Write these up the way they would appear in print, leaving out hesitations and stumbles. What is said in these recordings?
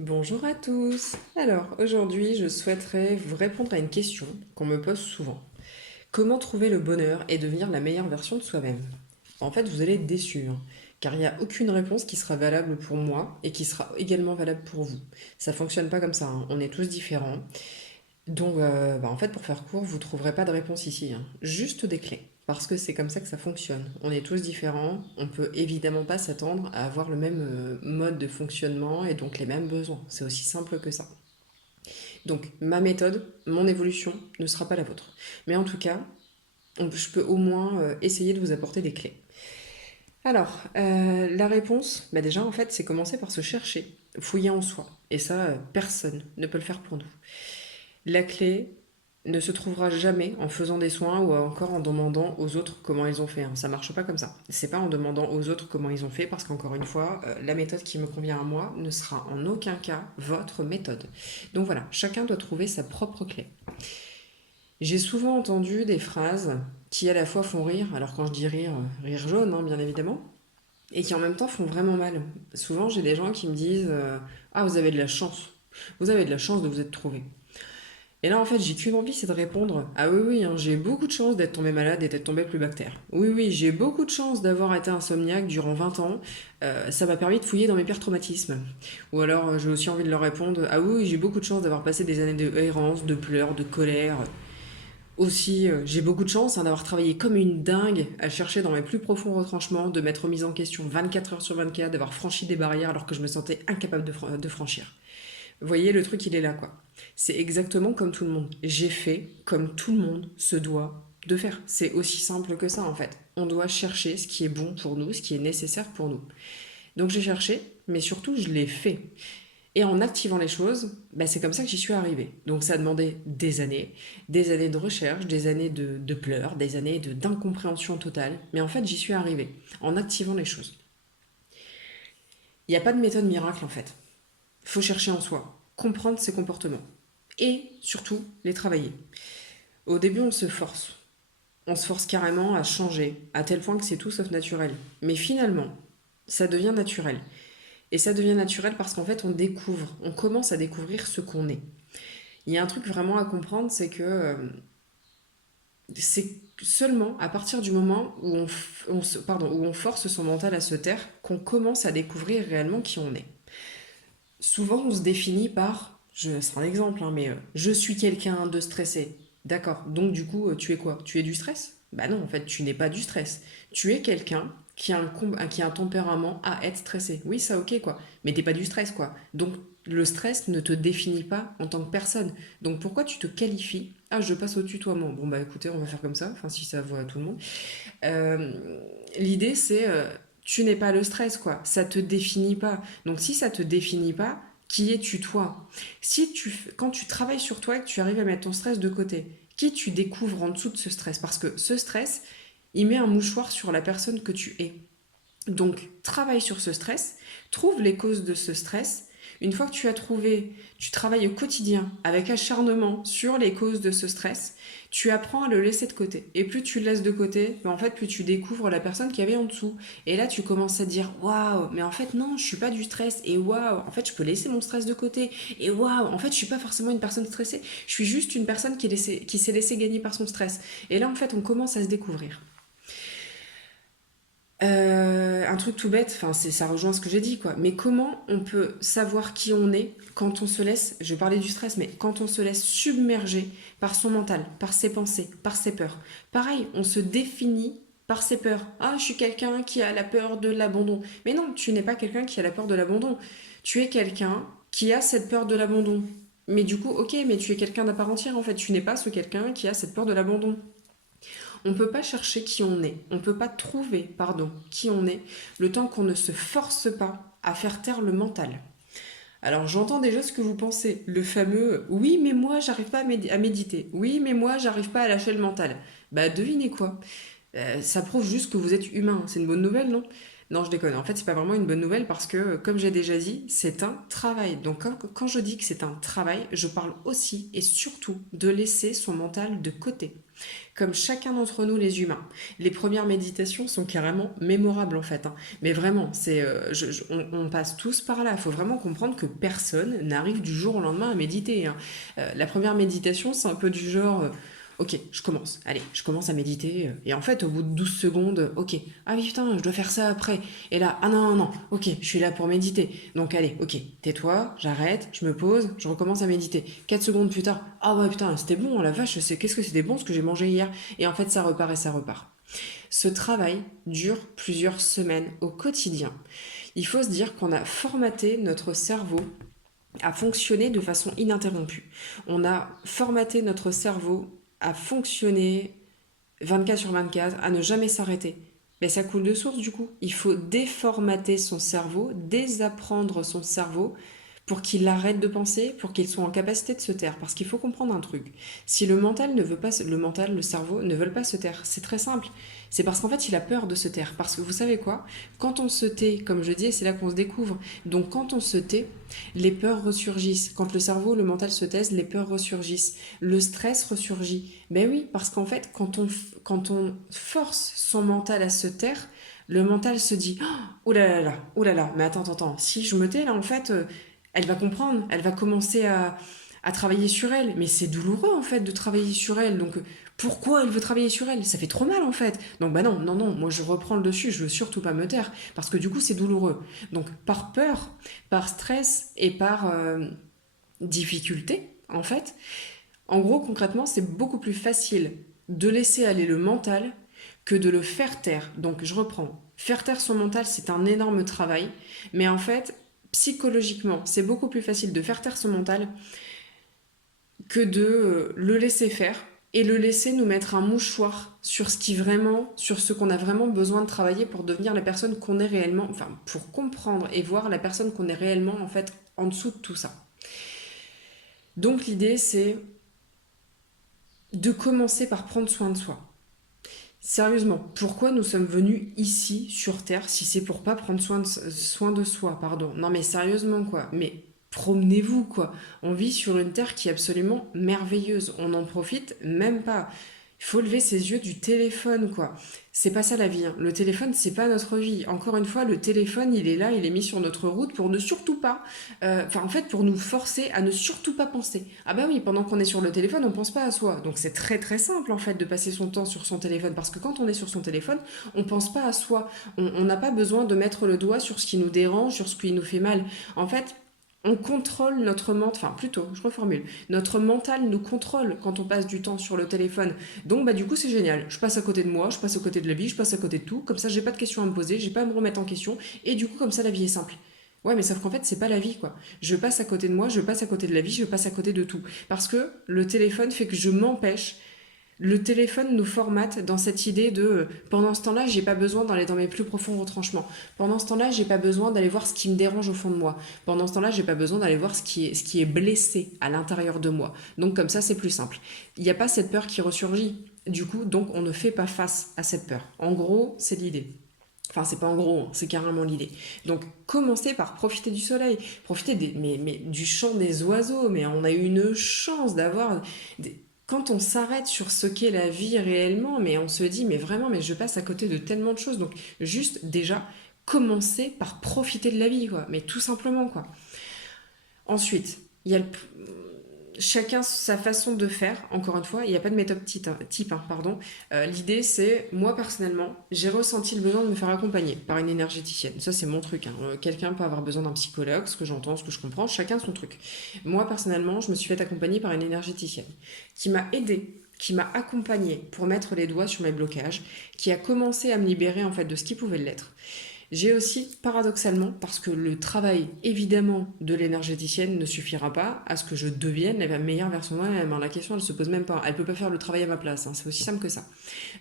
Bonjour à tous. Alors, aujourd'hui, je souhaiterais vous répondre à une question qu'on me pose souvent. Comment trouver le bonheur et devenir la meilleure version de soi-même? En fait, vous allez être déçus, hein, car il n'y a aucune réponse qui sera valable pour moi et qui sera également valable pour vous. Ça fonctionne pas comme ça, hein. On est tous différents. Donc, en fait, pour faire court, vous trouverez pas de réponse ici, hein. Juste des clés. Parce que c'est comme ça que ça fonctionne. On est tous différents. On peut évidemment pas s'attendre à avoir le même mode de fonctionnement et donc les mêmes besoins. C'est aussi simple que ça. Donc, ma méthode, mon évolution ne sera pas la vôtre. Mais en tout cas, je peux au moins essayer de vous apporter des clés. Alors, la réponse, bah déjà, en fait, c'est commencer par se chercher, fouiller en soi. Et ça, personne ne peut le faire pour nous. La clé ne se trouvera jamais en faisant des soins ou encore en demandant aux autres comment ils ont fait, hein. Ça marche pas comme ça. C'est pas en demandant aux autres comment ils ont fait parce qu'encore une fois, la méthode qui me convient à moi ne sera en aucun cas votre méthode. Donc voilà, chacun doit trouver sa propre clé. J'ai souvent entendu des phrases qui à la fois font rire, alors quand je dis rire, rire jaune, hein, bien évidemment, et qui en même temps font vraiment mal. Souvent, j'ai des gens qui me disent ah, vous avez de la chance. Vous avez de la chance de vous être trouvé. Et là, en fait, j'ai qu'une envie, c'est de répondre ah oui, oui, hein, j'ai beaucoup de chance d'être tombé malade et d'être tombé plus bactère. Oui, oui, j'ai beaucoup de chance d'avoir été insomniaque durant 20 ans. Ça m'a permis de fouiller dans mes pires traumatismes. Ou alors, j'ai aussi envie de leur répondre ah oui, oui, j'ai beaucoup de chance d'avoir passé des années de errance, de pleurs, de colère. Aussi, j'ai beaucoup de chance hein, d'avoir travaillé comme une dingue à chercher dans mes plus profonds retranchements, de m'être remise en question 24 heures sur 24, d'avoir franchi des barrières alors que je me sentais incapable de franchir. Vous voyez, le truc, il est là, quoi. C'est exactement comme tout le monde. J'ai fait comme tout le monde se doit de faire. C'est aussi simple que ça, en fait. On doit chercher ce qui est bon pour nous, ce qui est nécessaire pour nous. Donc j'ai cherché, mais surtout, je l'ai fait. Et en activant les choses, bah, c'est comme ça que j'y suis arrivée. Donc ça a demandé des années de recherche, des années de pleurs, des années d'incompréhension totale. Mais en fait, j'y suis arrivée en activant les choses. Il n'y a pas de méthode miracle, en fait. Il faut chercher en soi, comprendre ses comportements et surtout les travailler. Au début, on se force. On se force carrément à changer, à tel point que c'est tout sauf naturel. Mais finalement, ça devient naturel. Et ça devient naturel parce qu'en fait, on commence à découvrir ce qu'on est. Il y a un truc vraiment à comprendre, c'est que c'est seulement à partir du moment où où on force son mental à se taire qu'on commence à découvrir réellement qui on est. Souvent, on se définit par, c'est un exemple, hein, mais je suis quelqu'un de stressé. D'accord. Donc, du coup, tu es quoi? Tu es du stress? Bah non, en fait, tu n'es pas du stress. Tu es quelqu'un qui a un tempérament à être stressé. Oui, ça, ok, quoi. Mais t'es pas du stress, quoi. Donc, le stress ne te définit pas en tant que personne. Donc, pourquoi tu te qualifies? Ah, je passe au tutoiement. Bon, bah écoutez, on va faire comme ça. Enfin, si ça va à tout le monde. Euh, L'idée, c'est tu n'es pas le stress, quoi. Ça te définit pas. Donc, si ça te définit pas, qui es-tu toi? Quand tu travailles sur toi et que tu arrives à mettre ton stress de côté, qui tu découvres en dessous de ce stress? Parce que ce stress, il met un mouchoir sur la personne que tu es. Donc, travaille sur ce stress, trouve les causes de ce stress. Une fois que tu as trouvé, tu travailles au quotidien avec acharnement sur les causes de ce stress, tu apprends à le laisser de côté. Et plus tu le laisses de côté, en fait, plus tu découvres la personne qui avait en dessous. Et là, tu commences à dire waouh, mais en fait, non, je suis pas du stress. Et waouh, en fait, je peux laisser mon stress de côté. Et waouh, en fait, je suis pas forcément une personne stressée. Je suis juste une personne qui s'est laissée gagner par son stress. Et là, en fait, on commence à se découvrir. Un truc tout bête, enfin ça rejoint ce que j'ai dit quoi. Mais comment on peut savoir qui on est quand on se laisse, je parlais du stress, mais quand on se laisse submerger par son mental, par ses pensées, par ses peurs. Pareil, on se définit par ses peurs. Ah, je suis quelqu'un qui a la peur de l'abandon. Mais non, tu n'es pas quelqu'un qui a la peur de l'abandon. Tu es quelqu'un qui a cette peur de l'abandon. Mais du coup, ok, mais tu es quelqu'un d'à part entière en fait. Tu n'es pas ce quelqu'un qui a cette peur de l'abandon. On ne peut pas chercher qui on est, on ne peut pas trouver, pardon, qui on est, le temps qu'on ne se force pas à faire taire le mental. Alors j'entends déjà ce que vous pensez, le fameux oui mais moi j'arrive pas à méditer, oui mais moi j'arrive pas à lâcher le mental. Bah devinez quoi. Ça prouve juste que vous êtes humain, c'est une bonne nouvelle non? Non je déconne, en fait c'est pas vraiment une bonne nouvelle parce que comme j'ai déjà dit, c'est un travail. Donc quand je dis que c'est un travail, je parle aussi et surtout de laisser son mental de côté. Comme chacun d'entre nous les humains. Les premières méditations sont carrément mémorables en fait, hein. Mais vraiment, on passe tous par là. Il faut vraiment comprendre que personne n'arrive du jour au lendemain à méditer, hein. La première méditation, c'est un peu du genre... ok, je commence. Allez, je commence à méditer. Et en fait, au bout de 12 secondes, ok. Ah oui, putain, je dois faire ça après. Et là, ah non, non, non. Ok, je suis là pour méditer. Donc allez, ok, tais-toi, j'arrête, je me pose, je recommence à méditer. 4 secondes plus tard, ah ouais, putain, c'était bon, la vache, qu'est-ce que c'était bon ce que j'ai mangé hier. Et en fait, ça repart et ça repart. Ce travail dure plusieurs semaines au quotidien. Il faut se dire qu'on a formaté notre cerveau à fonctionner de façon ininterrompue. On a formaté notre cerveau à fonctionner 24 sur 24, à ne jamais s'arrêter. Mais ça coule de source du coup. Il faut déformater son cerveau, désapprendre son cerveau pour qu'il arrête de penser, pour qu'il soit en capacité de se taire. Parce qu'il faut comprendre un truc. Si le mental ne veut pas, le cerveau ne veulent pas se taire, c'est très simple. C'est parce qu'en fait, il a peur de se taire. Parce que vous savez quoi? Quand on se tait, comme je dis, c'est là qu'on se découvre. Donc quand on se tait, les peurs ressurgissent. Quand le cerveau, le mental se taise, les peurs ressurgissent. Le stress ressurgit. Ben oui, parce qu'en fait, quand on force son mental à se taire, le mental se dit oh là là là, oh là là, mais attends, si je me tais là, en fait, elle va comprendre, elle va commencer à travailler sur elle. Mais c'est douloureux en fait de travailler sur elle. Donc pourquoi elle veut travailler sur elle? Ça fait trop mal en fait. Donc bah non, non, non, moi je reprends le dessus, je veux surtout pas me taire parce que du coup c'est douloureux. Donc par peur, par stress et par difficulté en fait, en gros concrètement c'est beaucoup plus facile de laisser aller le mental que de le faire taire. Donc je reprends. Faire taire son mental c'est un énorme travail, mais en fait psychologiquement c'est beaucoup plus facile de faire taire son mental que de le laisser faire et le laisser nous mettre un mouchoir sur sur ce qu'on a vraiment besoin de travailler pour devenir la personne qu'on est réellement, enfin pour comprendre et voir la personne qu'on est réellement en fait en dessous de tout ça. Donc l'idée c'est de commencer par prendre soin de soi. Sérieusement, pourquoi nous sommes venus ici sur Terre si c'est pour pas prendre soin de soi, pardon. Non mais sérieusement quoi, mais promenez-vous quoi. On vit sur une Terre qui est absolument merveilleuse, on n'en profite même pas. Il faut lever ses yeux du téléphone quoi. C'est pas ça la vie, hein. Le téléphone c'est pas notre vie. Encore une fois, le téléphone il est là, il est mis sur notre route pour ne surtout pas, en fait pour nous forcer à ne surtout pas penser. Ah bah oui, pendant qu'on est sur le téléphone on pense pas à soi. Donc c'est très très simple en fait de passer son temps sur son téléphone parce que quand on est sur son téléphone on pense pas à soi. On n'a pas besoin de mettre le doigt sur ce qui nous dérange, sur ce qui nous fait mal. En fait, on contrôle notre mental, enfin plutôt, je reformule, notre mental nous contrôle quand on passe du temps sur le téléphone. Donc bah du coup c'est génial, je passe à côté de moi, je passe à côté de la vie, je passe à côté de tout, comme ça j'ai pas de questions à me poser, j'ai pas à me remettre en question, et du coup comme ça la vie est simple. Ouais mais sauf qu'en fait c'est pas la vie quoi. Je passe à côté de moi, je passe à côté de la vie, je passe à côté de tout. Parce que le téléphone fait que je m'empêche. Le téléphone nous formate dans cette idée de pendant ce temps-là, j'ai pas besoin d'aller dans mes plus profonds retranchements. Pendant ce temps-là, j'ai pas besoin d'aller voir ce qui me dérange au fond de moi. Pendant ce temps-là, j'ai pas besoin d'aller voir ce qui est blessé à l'intérieur de moi. Donc comme ça, c'est plus simple. Il n'y a pas cette peur qui ressurgit. Du coup, donc on ne fait pas face à cette peur. En gros, c'est l'idée. Enfin, c'est pas en gros, hein, c'est carrément l'idée. Donc, commencez par profiter du soleil, profiter mais du chant des oiseaux. Mais on a eu une chance d'avoir quand on s'arrête sur ce qu'est la vie réellement, mais on se dit, mais vraiment, mais je passe à côté de tellement de choses. Donc, juste déjà, commencer par profiter de la vie, quoi. Mais tout simplement, quoi. Ensuite, il y a chacun sa façon de faire. Encore une fois, il n'y a pas de méthode type, hein, pardon. L'idée, c'est, moi personnellement, j'ai ressenti le besoin de me faire accompagner par une énergéticienne. Ça, c'est mon truc, hein. Quelqu'un peut avoir besoin d'un psychologue, ce que j'entends, ce que je comprends, chacun son truc. Moi, personnellement, je me suis fait accompagner par une énergéticienne qui m'a aidée, qui m'a accompagnée pour mettre les doigts sur mes blocages, qui a commencé à me libérer en fait de ce qui pouvait l'être. J'ai aussi, paradoxalement, parce que le travail évidemment de l'énergéticienne ne suffira pas à ce que je devienne la meilleure version de moi-même. La question, elle se pose même pas. Elle peut pas faire le travail à ma place, hein. C'est aussi simple que ça.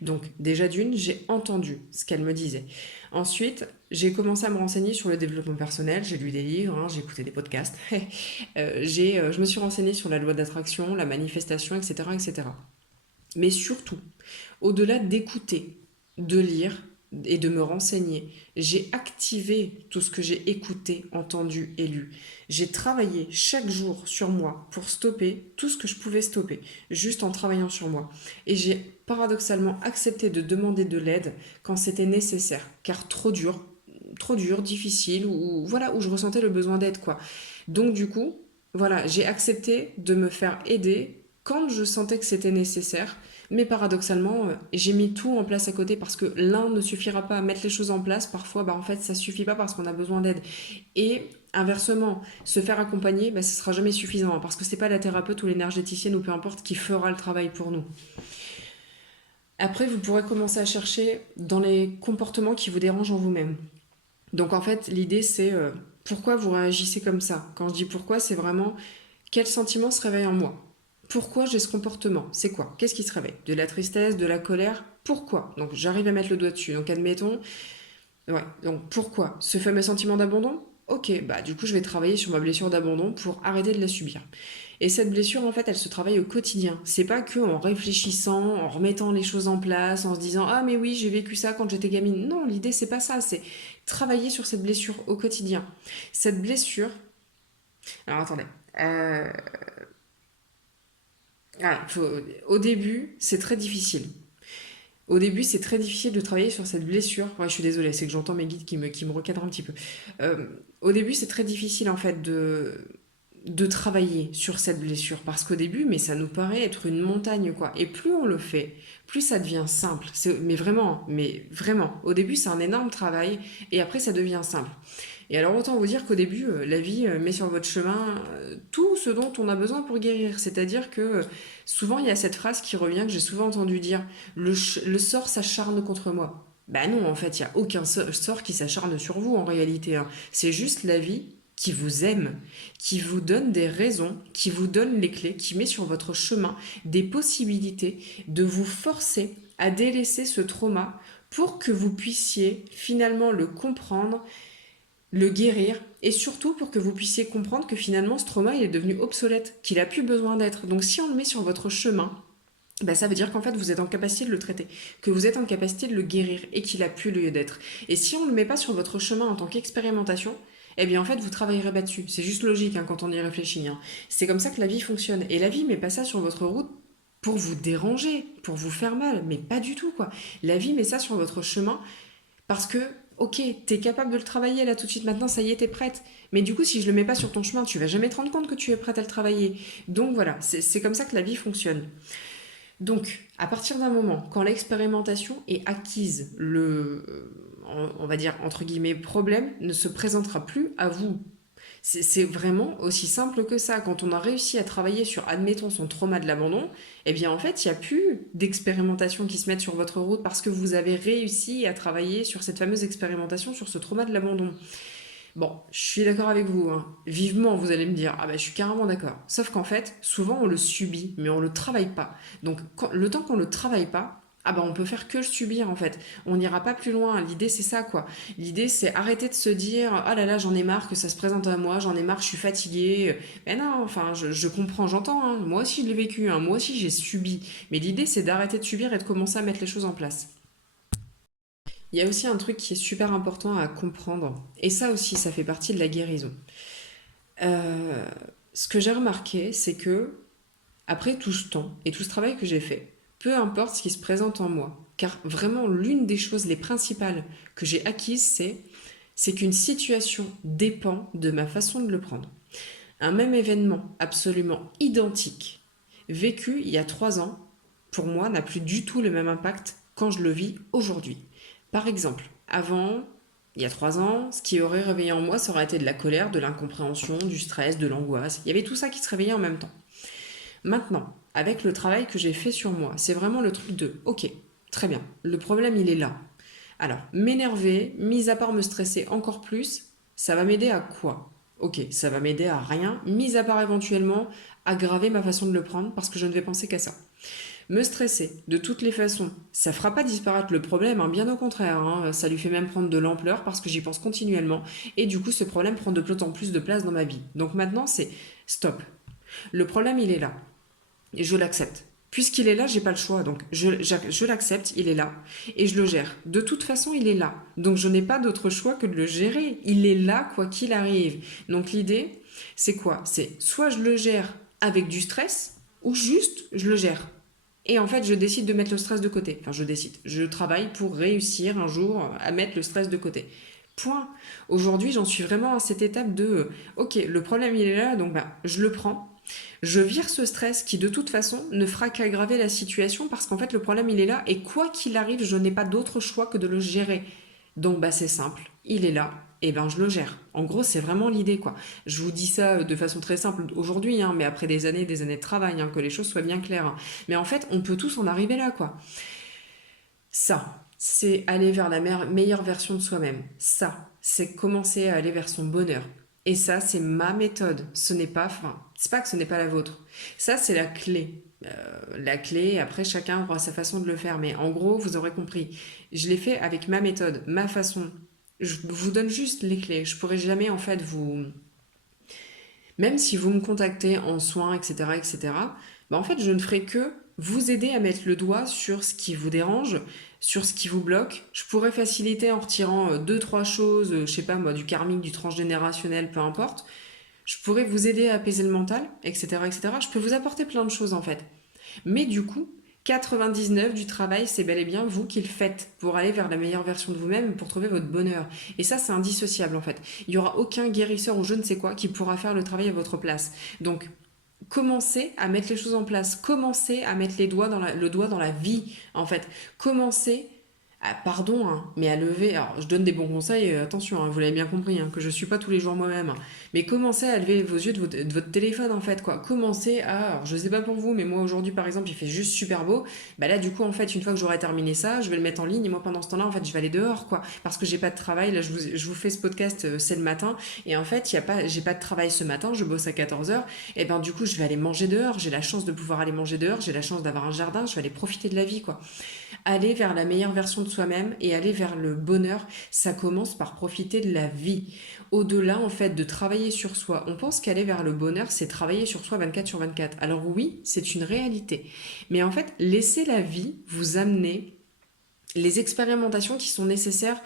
Donc, déjà d'une, j'ai entendu ce qu'elle me disait. Ensuite, j'ai commencé à me renseigner sur le développement personnel. J'ai lu des livres, hein, j'ai écouté des podcasts. Je me suis renseignée sur la loi d'attraction, la manifestation, etc., etc. Mais surtout, au-delà d'écouter, de lire, et de me renseigner. J'ai activé tout ce que j'ai écouté, entendu et lu. J'ai travaillé chaque jour sur moi pour stopper tout ce que je pouvais stopper, juste en travaillant sur moi. Et j'ai paradoxalement accepté de demander de l'aide quand c'était nécessaire, car trop dur, difficile, ou voilà, où je ressentais le besoin d'aide, quoi. Donc du coup, voilà, j'ai accepté de me faire aider quand je sentais que c'était nécessaire, mais paradoxalement, j'ai mis tout en place à côté parce que l'un ne suffira pas à mettre les choses en place. Parfois, bah, en fait, ça suffit pas parce qu'on a besoin d'aide. Et inversement, se faire accompagner, bah, ce sera jamais suffisant parce que c'est pas la thérapeute ou l'énergéticienne ou peu importe qui fera le travail pour nous. Après, vous pourrez commencer à chercher dans les comportements qui vous dérangent en vous-même. Donc en fait, l'idée c'est pourquoi vous réagissez comme ça. Quand je dis pourquoi, c'est vraiment quel sentiment se réveille en moi. Pourquoi j'ai ce comportement? C'est quoi? Qu'est-ce qui se réveille? De la tristesse, de la colère? Pourquoi? Donc j'arrive à mettre le doigt dessus. Donc admettons, ouais, donc pourquoi? Ce fameux sentiment d'abandon? Ok, bah du coup je vais travailler sur ma blessure d'abandon pour arrêter de la subir. Et cette blessure, en fait, elle se travaille au quotidien. C'est pas que en réfléchissant, en remettant les choses en place, en se disant ah mais oui j'ai vécu ça quand j'étais gamine. Non, l'idée c'est pas ça, c'est travailler sur cette blessure au quotidien. Cette blessure, alors attendez, euh, au début c'est très difficile. Au début, c'est très difficile de travailler sur cette blessure. Ouais, je suis désolée, c'est que j'entends mes guides qui me recadrent un petit peu. Au début, c'est très difficile en fait de travailler sur cette blessure parce qu'au début, mais ça nous paraît être une montagne quoi. Et plus on le fait, plus ça devient simple. Mais vraiment, au début, c'est un énorme travail et après, ça devient simple. Et alors autant vous dire qu'au début, la vie met sur votre chemin tout ce dont on a besoin pour guérir. C'est-à-dire que souvent il y a cette phrase qui revient que j'ai souvent entendu dire, le sort s'acharne contre moi. Ben non, en fait, il n'y a aucun sort qui s'acharne sur vous en réalité, hein. C'est juste la vie qui vous aime, qui vous donne des raisons, qui vous donne les clés, qui met sur votre chemin des possibilités de vous forcer à délaisser ce trauma pour que vous puissiez finalement le comprendre, le guérir et surtout pour que vous puissiez comprendre que finalement ce trauma il est devenu obsolète, qu'il a plus besoin d'être. Donc si on le met sur votre chemin, bah, ça veut dire qu'en fait vous êtes en capacité de le traiter, que vous êtes en capacité de le guérir et qu'il a plus lieu d'être. Et si on ne le met pas sur votre chemin en tant qu'expérimentation, eh bien en fait vous travaillerez pas dessus. C'est juste logique hein, quand on y réfléchit, hein. C'est comme ça que la vie fonctionne. Et la vie met pas ça sur votre route pour vous déranger, pour vous faire mal, mais pas du tout quoi. La vie met ça sur votre chemin parce que, ok, t'es capable de le travailler là tout de suite, maintenant ça y est, t'es prête. Mais du coup, si je le mets pas sur ton chemin, tu vas jamais te rendre compte que tu es prête à le travailler. Donc voilà, c'est comme ça que la vie fonctionne. Donc, à partir d'un moment, quand l'expérimentation est acquise, on va dire entre guillemets, problème ne se présentera plus à vous. C'est vraiment aussi simple que ça. Quand on a réussi à travailler sur, admettons, son trauma de l'abandon, eh bien en fait, il n'y a plus d'expérimentation qui se mette sur votre route parce que vous avez réussi à travailler sur cette fameuse expérimentation, sur ce trauma de l'abandon. Bon, je suis d'accord avec vous, hein. Vivement, vous allez me dire, ah ben je suis carrément d'accord. Sauf qu'en fait, souvent on le subit, mais on le travaille pas. Donc le temps qu'on le travaille pas, ah ben on peut faire que le subir en fait. On n'ira pas plus loin. L'idée c'est ça quoi. L'idée c'est arrêter de se dire, ah là là j'en ai marre que ça se présente à moi, j'en ai marre, je suis fatiguée. Mais non, enfin je comprends, j'entends, hein. Moi aussi je l'ai vécu, hein. Moi aussi j'ai subi. Mais l'idée c'est d'arrêter de subir et de commencer à mettre les choses en place. Il y a aussi un truc qui est super important à comprendre, et ça aussi, ça fait partie de la guérison. Euh, Ce que j'ai remarqué, c'est que, après tout ce temps et tout ce travail que j'ai fait, peu importe ce qui se présente en moi, car vraiment l'une des choses les principales que j'ai acquises, c'est qu'une situation dépend de ma façon de le prendre. Un même événement absolument identique, vécu il y a 3 ans, pour moi, n'a plus du tout le même impact quand je le vis aujourd'hui. Par exemple, avant, il y a 3 ans, ce qui aurait réveillé en moi, ça aurait été de la colère, de l'incompréhension, du stress, de l'angoisse. Il y avait tout ça qui se réveillait en même temps. Maintenant, avec le travail que j'ai fait sur moi, c'est vraiment le truc de, ok, très bien, le problème il est là. Alors, m'énerver, mis à part me stresser encore plus, ça va m'aider à quoi? Ok, ça va m'aider à rien, mis à part éventuellement aggraver ma façon de le prendre parce que je ne vais penser qu'à ça. Me stresser, de toutes les façons, ça fera pas disparaître le problème, hein, bien au contraire, hein, ça lui fait même prendre de l'ampleur parce que j'y pense continuellement et du coup ce problème prend de plus en plus de place dans ma vie. Donc maintenant c'est stop. Le problème il est là et je l'accepte. Puisqu'il est là, j'ai pas le choix. Donc je l'accepte, il est là et je le gère. De toute façon, il est là. Donc je n'ai pas d'autre choix que de le gérer. Il est là quoi qu'il arrive. Donc l'idée, c'est quoi? C'est soit je le gère avec du stress ou juste je le gère. Et en fait, je décide de mettre le stress de côté. Enfin, je décide. Je travaille pour réussir un jour à mettre le stress de côté. Point. Aujourd'hui, j'en suis vraiment à cette étape de ok, le problème il est là, donc bah, je le prends. Je vire ce stress qui de toute façon ne fera qu'aggraver la situation parce qu'en fait le problème il est là et quoi qu'il arrive, je n'ai pas d'autre choix que de le gérer. Donc bah c'est simple, il est là, et ben je le gère. En gros, c'est vraiment l'idée quoi. Je vous dis ça de façon très simple aujourd'hui, hein, mais après des années de travail, hein, que les choses soient bien claires, hein. Mais en fait, on peut tous en arriver là quoi. Ça, c'est aller vers la meilleure version de soi-même. Ça, c'est commencer à aller vers son bonheur. Et ça, c'est ma méthode. Ce n'est pas, enfin, c'est pas que ce n'est pas la vôtre. Ça, c'est la clé. La clé, après, chacun aura sa façon de le faire. Mais en gros, vous aurez compris. Je l'ai fait avec ma méthode, ma façon. Je vous donne juste les clés. Je pourrais jamais, en fait, vous, même si vous me contactez en soins, etc., etc., bah en fait, je ne ferai que vous aider à mettre le doigt sur ce qui vous dérange, sur ce qui vous bloque. Je pourrais faciliter en retirant deux, trois choses, je sais pas moi, du karmique, du transgénérationnel, peu importe. Je pourrais vous aider à apaiser le mental, etc., etc. Je peux vous apporter plein de choses en fait. Mais du coup, 99 du travail, c'est bel et bien vous qui le faites pour aller vers la meilleure version de vous-même, pour trouver votre bonheur. Et ça, c'est indissociable en fait. Il n'y aura aucun guérisseur ou je ne sais quoi qui pourra faire le travail à votre place. Donc, commencez à mettre les choses en place. Commencez à mettre le doigt dans la vie en fait. Commencez pardon, hein, mais à lever. Alors, je donne des bons conseils, attention, hein, vous l'avez bien compris, hein, que je suis pas tous les jours moi-même, hein. Mais commencez à lever vos yeux de votre téléphone, en fait, quoi. Commencez à. Alors, je sais pas pour vous, mais moi aujourd'hui, par exemple, il fait juste super beau. Bah là, du coup, en fait, une fois que j'aurai terminé ça, je vais le mettre en ligne. Et moi, pendant ce temps-là, en fait, je vais aller dehors, quoi. Parce que j'ai pas de travail. Là, je vous fais ce podcast, c'est le matin. Et en fait, j'ai pas de travail ce matin. Je bosse à 14 heures. Et ben, du coup, je vais aller manger dehors. J'ai la chance de pouvoir aller manger dehors. J'ai la chance d'avoir un jardin. Je vais aller profiter de la vie, quoi. Aller vers la meilleure version de soi-même et aller vers le bonheur, ça commence par profiter de la vie. Au-delà, en fait, de travailler sur soi, on pense qu'aller vers le bonheur, c'est travailler sur soi 24 sur 24. Alors oui, c'est une réalité. Mais en fait, laissez la vie vous amener les expérimentations qui sont nécessaires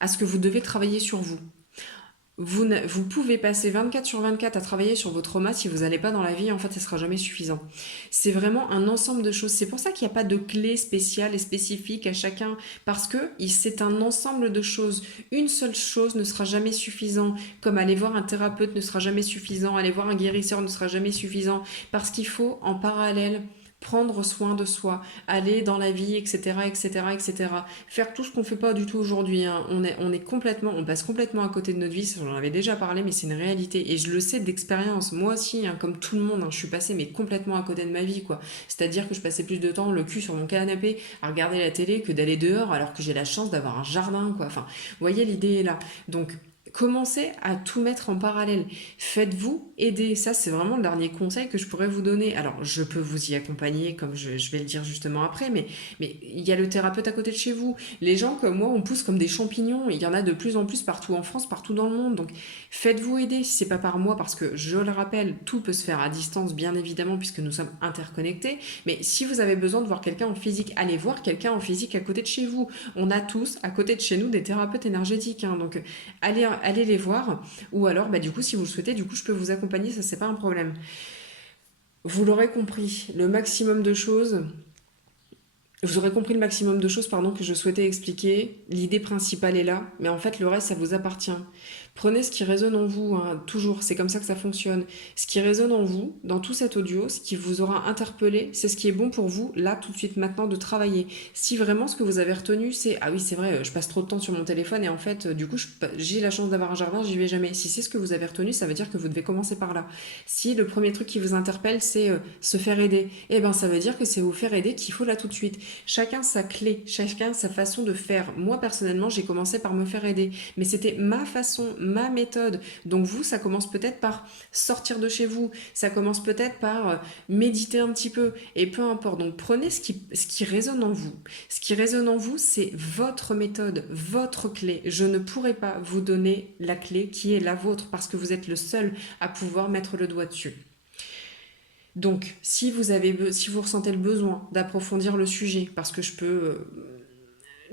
à ce que vous devez travailler sur vous. Vous pouvez passer 24 sur 24 à travailler sur vos traumas si vous n'allez pas dans la vie, en fait, ça sera jamais suffisant. C'est vraiment un ensemble de choses. C'est pour ça qu'il n'y a pas de clé spéciale et spécifique à chacun, parce que c'est un ensemble de choses. Une seule chose ne sera jamais suffisant, comme aller voir un thérapeute ne sera jamais suffisant, aller voir un guérisseur ne sera jamais suffisant, parce qu'il faut en parallèle prendre soin de soi, aller dans la vie, etc., etc., etc. Faire tout ce qu'on fait pas du tout aujourd'hui, hein. On passe complètement à côté de notre vie. J'en avais déjà parlé, mais c'est une réalité. Et je le sais d'expérience. Moi aussi, hein, comme tout le monde, hein, je suis passée mais complètement à côté de ma vie, quoi. C'est-à-dire que je passais plus de temps le cul sur mon canapé à regarder la télé que d'aller dehors, alors que j'ai la chance d'avoir un jardin, quoi. Enfin, vous voyez, l'idée est là. Donc, commencez à tout mettre en parallèle. Faites-vous aider. Ça, c'est vraiment le dernier conseil que je pourrais vous donner. Alors, je peux vous y accompagner, comme je vais le dire justement après, mais il y a le thérapeute à côté de chez vous. Les gens comme moi, on pousse comme des champignons. Il y en a de plus en plus partout en France, partout dans le monde. Donc, faites-vous aider. Si c'est pas par moi, parce que je le rappelle, tout peut se faire à distance, bien évidemment, puisque nous sommes interconnectés. Mais si vous avez besoin de voir quelqu'un en physique, allez voir quelqu'un en physique à côté de chez vous. On a tous, à côté de chez nous, des thérapeutes énergétiques, hein. Donc, allez les voir. Ou alors, bah, du coup, si vous le souhaitez, du coup, je peux vous accompagner, ça, c'est pas un problème. Vous l'aurez compris, le maximum de choses. Vous aurez compris le maximum de choses, pardon, que je souhaitais expliquer. L'idée principale est là, mais en fait, le reste, ça vous appartient. Prenez ce qui résonne en vous, hein, toujours, c'est comme ça que ça fonctionne. Ce qui résonne en vous, dans tout cet audio, ce qui vous aura interpellé, c'est ce qui est bon pour vous, là, tout de suite, maintenant, de travailler. Si vraiment ce que vous avez retenu, c'est ah oui, c'est vrai, je passe trop de temps sur mon téléphone et en fait, du coup, j'ai la chance d'avoir un jardin, j'y vais jamais. Si c'est ce que vous avez retenu, ça veut dire que vous devez commencer par là. Si le premier truc qui vous interpelle, c'est se faire aider, eh ben, ça veut dire que c'est vous faire aider qu'il faut là tout de suite. Chacun sa clé, chacun sa façon de faire. Moi, personnellement, j'ai commencé par me faire aider, mais c'était ma façon, ma méthode. Donc vous, ça commence peut-être par sortir de chez vous, ça commence peut-être par méditer un petit peu, et peu importe. Donc prenez ce qui résonne en vous. Ce qui résonne en vous, c'est votre méthode, votre clé. Je ne pourrais pas vous donner la clé qui est la vôtre, parce que vous êtes le seul à pouvoir mettre le doigt dessus. Donc, si vous ressentez le besoin d'approfondir le sujet, parce que je peux...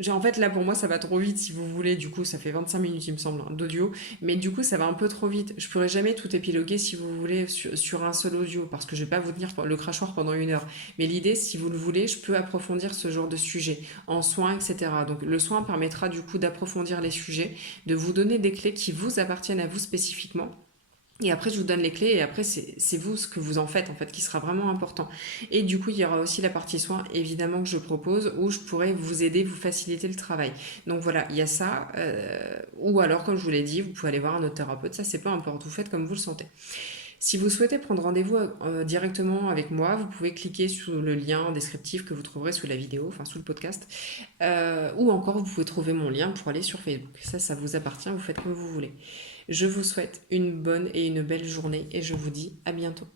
en fait, là, pour moi, ça va trop vite, si vous voulez. Du coup, ça fait 25 minutes, il me semble, hein, d'audio. Mais du coup, ça va un peu trop vite. Je pourrais jamais tout épiloguer, si vous voulez, sur un seul audio, parce que je vais pas vous tenir le crachoir pendant 1 heure. Mais l'idée, si vous le voulez, je peux approfondir ce genre de sujet, en soins, etc. Donc, le soin permettra, du coup, d'approfondir les sujets, de vous donner des clés qui vous appartiennent à vous spécifiquement. Et après, je vous donne les clés et après, c'est vous ce que vous en fait, qui sera vraiment important. Et du coup, il y aura aussi la partie soins, évidemment, que je propose, où je pourrais vous aider, vous faciliter le travail. Donc voilà, il y a ça. Ou alors, comme je vous l'ai dit, vous pouvez aller voir un autre thérapeute, ça, c'est peu importe, vous faites comme vous le sentez. Si vous souhaitez prendre rendez-vous directement avec moi, vous pouvez cliquer sur le lien descriptif que vous trouverez sous la vidéo, enfin sous le podcast. Ou encore, vous pouvez trouver mon lien pour aller sur Facebook. Ça vous appartient, vous faites comme vous voulez. Je vous souhaite une bonne et une belle journée et je vous dis à bientôt.